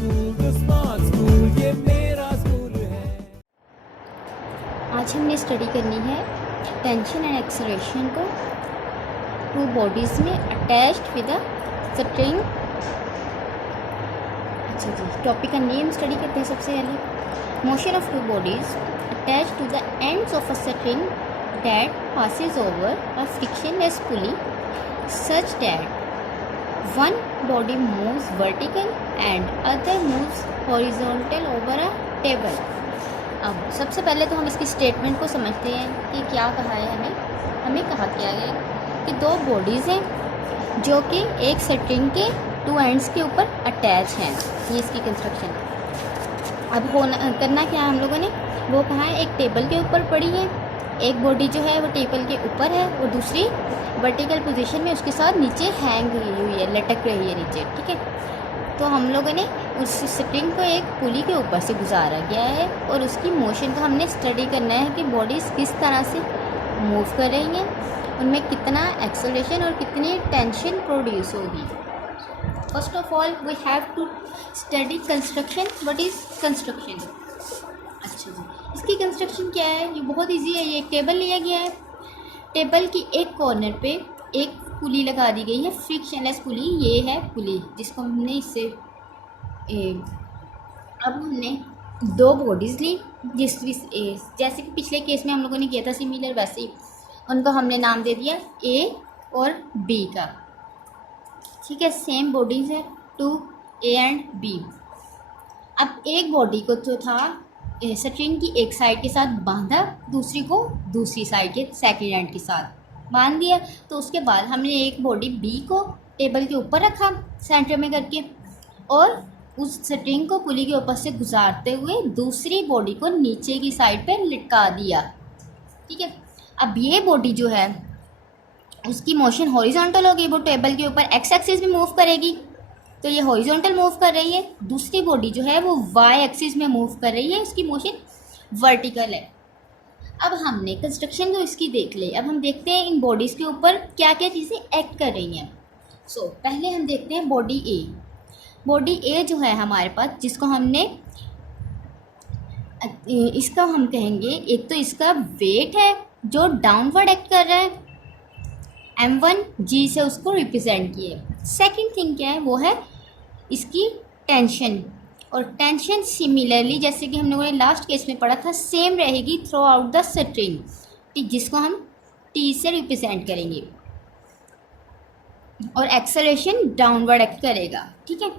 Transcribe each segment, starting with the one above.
आज हमने स्टडी करनी है टेंशन एंड एक्सेलरेशन को टू बॉडीज़ में अटैच्ड विद अ स्ट्रिंग। अच्छा जी, टॉपिक का नेम स्टडी करते हैं। सबसे पहले motion of two bodies attached to the ends of a string that passes over a frictionless pulley such that one body moves vertical and other moves horizontal over a table। अब सबसे पहले तो हम इसकी स्टेटमेंट को समझते हैं कि क्या कहा है। हमें कहा क्या है कि दो बॉडीज़ हैं जो कि एक स्ट्रिंग के टू एंड्स के ऊपर अटैच हैं। ये इसकी कंस्ट्रक्शन। अब करना क्या है हम लोगों ने, वो कहा है एक टेबल के ऊपर पड़ी है, एक बॉडी जो है वो टेबल के ऊपर है और दूसरी वर्टिकल पोजीशन में उसके साथ नीचे हैंग हुई है, लटक रही है नीचे। ठीक है, तो हम लोगों ने उस स्ट्रिंग को एक पुली के ऊपर से गुजारा गया है और उसकी मोशन को हमने स्टडी करना है कि बॉडीज़ किस तरह से मूव कर रही हैं, उनमें कितना एक्सेलरेशन और कितनी टेंशन प्रोड्यूस होगी। First of all we have to study construction. What is construction? अच्छा जी, इसकी कंस्ट्रक्शन क्या है? ये बहुत इजी है। ये एक टेबल लिया गया है, टेबल की एक कॉर्नर पे एक पुली लगा दी गई है, फ्रिक्शनलेस पुली। ये है पुली जिसको हमने इससे अब हमने दो बॉडीज़ ली जैसे कि पिछले केस में हम लोगों ने किया था सिमिलर, वैसे ही उनको हमने नाम दे दिया ए और बी का। ठीक है, सेम बॉडीज़ है, टू ए एंड बी। अब एक बॉडी को जो था स्ट्रिंग की एक साइड के साथ बांधा, दूसरी को दूसरी साइड के सेकेंड एंड के साथ बांध दिया। तो उसके बाद हमने एक बॉडी बी को टेबल के ऊपर रखा सेंटर में करके और उस स्ट्रिंग को पुली के ऊपर से गुजारते हुए दूसरी बॉडी को नीचे की साइड पे लटका दिया। ठीक है, अब ये बॉडी जो है उसकी मोशन हॉरिजॉन्टल होगी, वो टेबल के ऊपर एक्स एक्सिस में मूव करेगी, तो ये हॉरिजॉन्टल मूव कर रही है। दूसरी बॉडी जो है वो वाई एक्सिस में मूव कर रही है, उसकी मोशन वर्टिकल है। अब हमने कंस्ट्रक्शन तो इसकी देख ली, अब हम देखते हैं इन बॉडीज़ के ऊपर क्या क्या चीज़ें एक्ट कर रही हैं। सो पहले हम देखते हैं बॉडी ए। बॉडी ए जो है हमारे पास, जिसको हमने इसका हम कहेंगे, एक तो इसका वेट है जो डाउनवर्ड एक्ट कर रहा है, m1g से उसको रिप्रेजेंट किए। सेकंड थिंग क्या है, वो है इसकी टेंशन। और टेंशन सिमिलरली जैसे कि हम लोगों ने लास्ट केस में पढ़ा था, सेम रहेगी थ्रू आउट द स्ट्रिंग, जिसको हम t से रिप्रेजेंट करेंगे। और एक्सेलरेशन डाउनवर्ड एक्ट करेगा। ठीक है,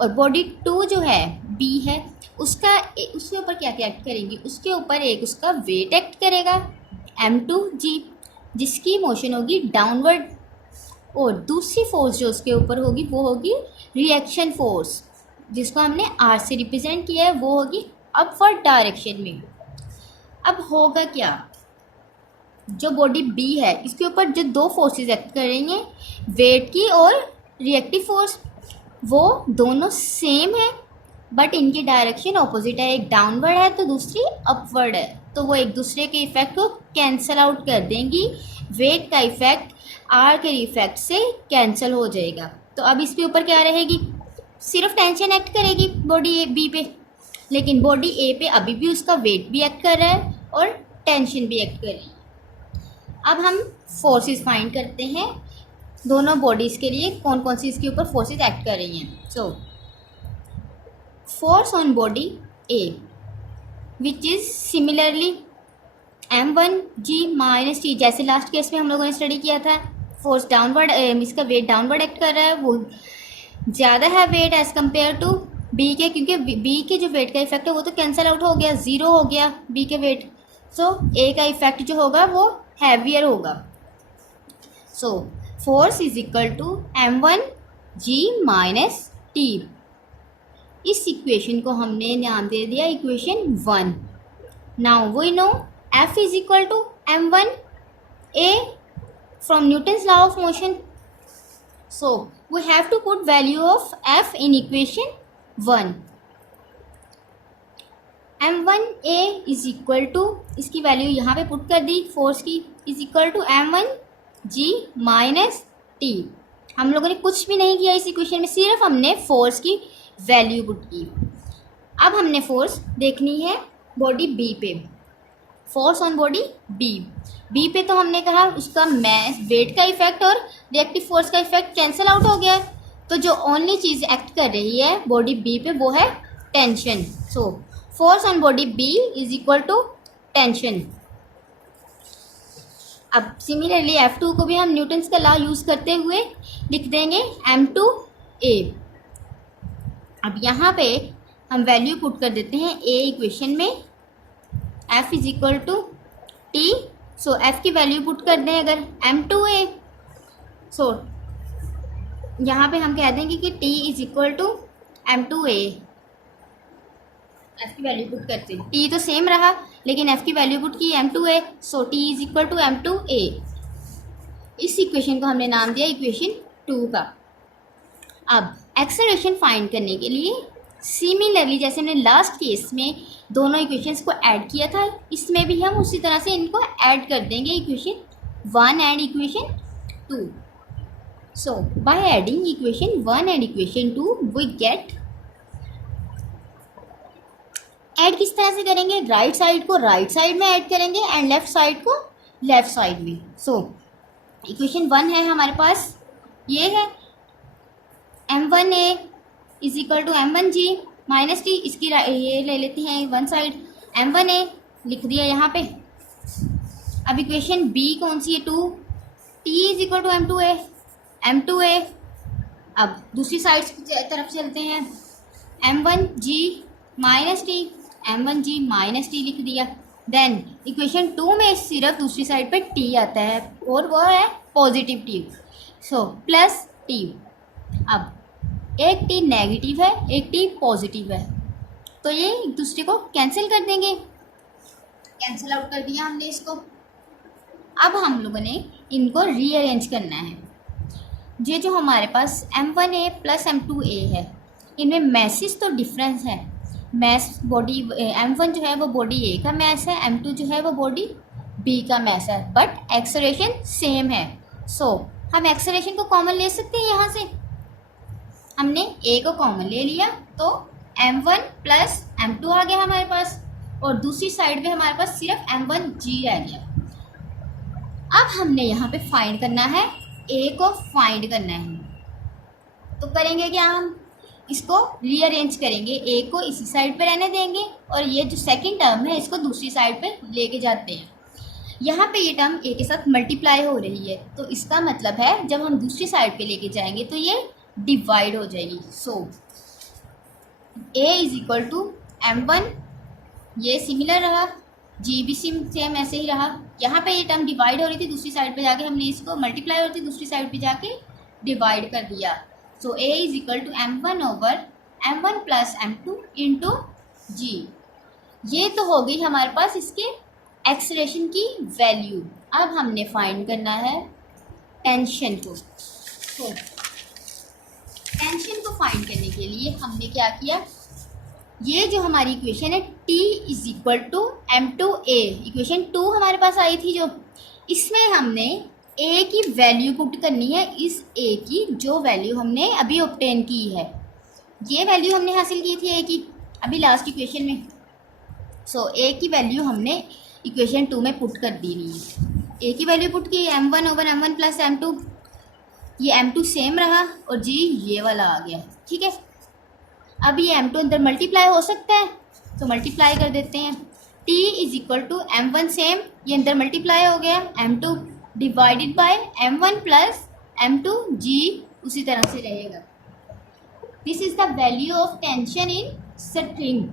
और बॉडी टू जो है बी है, उसके ऊपर क्या क्या एक्ट करेंगी? उसके ऊपर एक उसका वेट एक्ट करेगा m2g, जिसकी मोशन होगी डाउनवर्ड, और दूसरी फोर्स जो उसके ऊपर होगी वो होगी रिएक्शन फोर्स, जिसको हमने r से रिप्रेजेंट किया है, वो होगी अपवर्ड डायरेक्शन में। अब होगा क्या, जो बॉडी B है इसके ऊपर जो दो फोर्सेस एक्ट कर रही हैं, वेट की और रिएक्टिव फोर्स, वो दोनों सेम है बट इनकी डायरेक्शन ऑपोजिट है। एक डाउनवर्ड है तो दूसरी अपवर्ड है, तो वो एक दूसरे के इफ़ेक्ट को कैंसिल आउट कर देंगी। वेट का इफ़ेक्ट आर के इफ़ेक्ट से कैंसिल हो जाएगा। तो अब इसके ऊपर क्या रहेगी, सिर्फ टेंशन एक्ट करेगी बॉडी ए बी पे, लेकिन बॉडी ए पे अभी भी उसका वेट भी एक्ट कर रहा है और टेंशन भी एक्ट कर रही है। अब हम फोर्सेस फाइंड करते हैं दोनों बॉडीज़ के लिए, कौन कौन सी इसके ऊपर फोर्सेस एक्ट कर रही हैं। So force on body A which is similarly m1g minus T, जैसे लास्ट केस में हम लोगों ने स्टडी किया था। फोर्स डाउनवर्ड, इसका वेट डाउनवर्ड एक्ट कर रहा है, वो ज़्यादा है weight as compare to B के, क्योंकि बी के जो वेट का इफेक्ट है वो तो कैंसिल आउट हो गया, ज़ीरो हो गया बी के वेट। सो ए का इफेक्ट जो होगा वो हैवियर होगा। So force is equal to m1g minus T. इस इक्वेशन को हमने नाम दे दिया equation 1। Now we know F is equal to m1a from Newton's law of motion. So we have to put value of F in equation 1. m1a is equal to, इसकी value यहाँ पे put कर दी फोर्स की, is equal to m1g minus T. हम लोगों ने कुछ भी नहीं किया इस इक्वेशन में, सिर्फ हमने फोर्स की वैल्यू पुट की। अब हमने फोर्स देखनी है बॉडी बी पे, force on body B. B पे तो हमने कहा उसका मैस वेट का इफेक्ट और रिएक्टिव फोर्स का इफेक्ट कैंसिल आउट हो गया है, तो जो ओनली चीज़ एक्ट कर रही है बॉडी बी पे वो है tension. So force on body B is equal to tension. अब सिमिलरली F2 को भी हम न्यूटन्स का लॉ यूज़ करते हुए लिख देंगे M2A। अब यहाँ पे हम वैल्यू पुट कर देते हैं A इक्वेशन में, F is equal to T। So F की वैल्यू पुट कर दें अगर M2A, सो यहाँ पे हम कह देंगे कि T is equal to M2A। F की वैल्यू पुट करते हैं, T तो सेम रहा लेकिन F की वैल्यू पुट की M2A, so T is equal to M2A। इस इक्वेशन को हमने नाम दिया इक्वेशन 2 का। अब एक्सेलरेशन फाइंड करने के लिए सिमिलरली जैसे हमने लास्ट केस में दोनों इक्वेशंस को ऐड किया था, इसमें भी हम उसी तरह से इनको ऐड कर देंगे equation 1 and equation 2। So by adding equation 1 and equation 2 we get, add किस तरह से करेंगे, राइट साइड को राइट साइड में ऐड करेंगे एंड लेफ्ट साइड को लेफ्ट साइड में। सो इक्वेशन 1 है हमारे पास, ये है M1A is equal to M1G minus T, इसकी ये ले लेते हैं वन साइड, M1A लिख दिया यहाँ पे। अब इक्वेशन B कौन सी है, 2, T is equal to M2A। अब दूसरी साइड की तरफ चलते हैं, M1G minus T, M1G minus T लिख दिया। देन इक्वेशन 2 में सिर्फ दूसरी साइड पे T आता है और वो है positive T, so plus T। अब एक T नेगेटिव है एक T पॉजिटिव है, तो ये एक दूसरे को कैंसिल कर देंगे, कैंसिल आउट कर दिया हमने इसको। अब हम लोगों ने इनको रीअरेंज करना है। ये जो हमारे पास M1A प्लस M2A है, इनमें मैसेस तो डिफरेंस है। मैस बॉडी M1 जो है वो बॉडी A का मैस है, M2 जो है वो बॉडी B का मैस है, बट एक्सेलरेशन सेम है। सो हम एक्सेलरेशन को कॉमन ले सकते हैं। यहाँ से हमने A को कॉमन ले लिया तो M1 प्लस M2 आ गया हमारे पास, और दूसरी साइड पे हमारे पास सिर्फ M1G रह गया। अब हमने यहाँ पे फाइंड करना है, A को फाइंड करना है, तो करेंगे क्या, हम इसको रीअरेंज करेंगे, A को इसी साइड पे रहने देंगे और ये जो सेकंड टर्म है इसको दूसरी साइड पे लेके जाते हैं। यहाँ पे ये टर्म A के साथ मल्टीप्लाई हो रही है, तो इसका मतलब है जब हम दूसरी साइड पे लेके जाएंगे तो ये डिवाइड हो जाएगी। So A is equal to M1, ये सिमिलर रहा, G भी सेम ऐसे ही रहा। यहाँ पे ये टर्म डिवाइड हो रही थी, दूसरी साइड पे जाके हमने इसको मल्टीप्लाई हो रही थी, दूसरी साइड पे जाके डिवाइड कर दिया। So A is equal to M1 over M1 plus M2 into G। ये तो हो गई हमारे पास इसके एक्सेलरेशन की वैल्यू। अब हमने फाइंड करना है टेंशन को। तो टेंशन को फाइंड करने के लिए हमने क्या किया, ये जो हमारी इक्वेशन है T is equal to M2A, equation 2 हमारे पास आई थी जो, इसमें हमने A की वैल्यू पुट करनी है, इस A की जो वैल्यू हमने अभी ऑब्टेन की है, ये वैल्यू हमने हासिल की थी A की अभी लास्ट इक्वेशन में। सो A की वैल्यू हमने इक्वेशन 2 में पुट कर दी रही है। A की वैल्यू पुट की M1 over M1 plus M2, ये M2 सेम रहा और G ये वाला आ गया, ठीक है। अब ये M2 अंदर मल्टीप्लाई हो सकता है तो मल्टीप्लाई कर देते हैं, T is equal to M1 same, ये अंदर मल्टीप्लाई हो गया, M2 divided by M1 plus M2, G उसी तरह से रहेगा। This is the value of tension in string.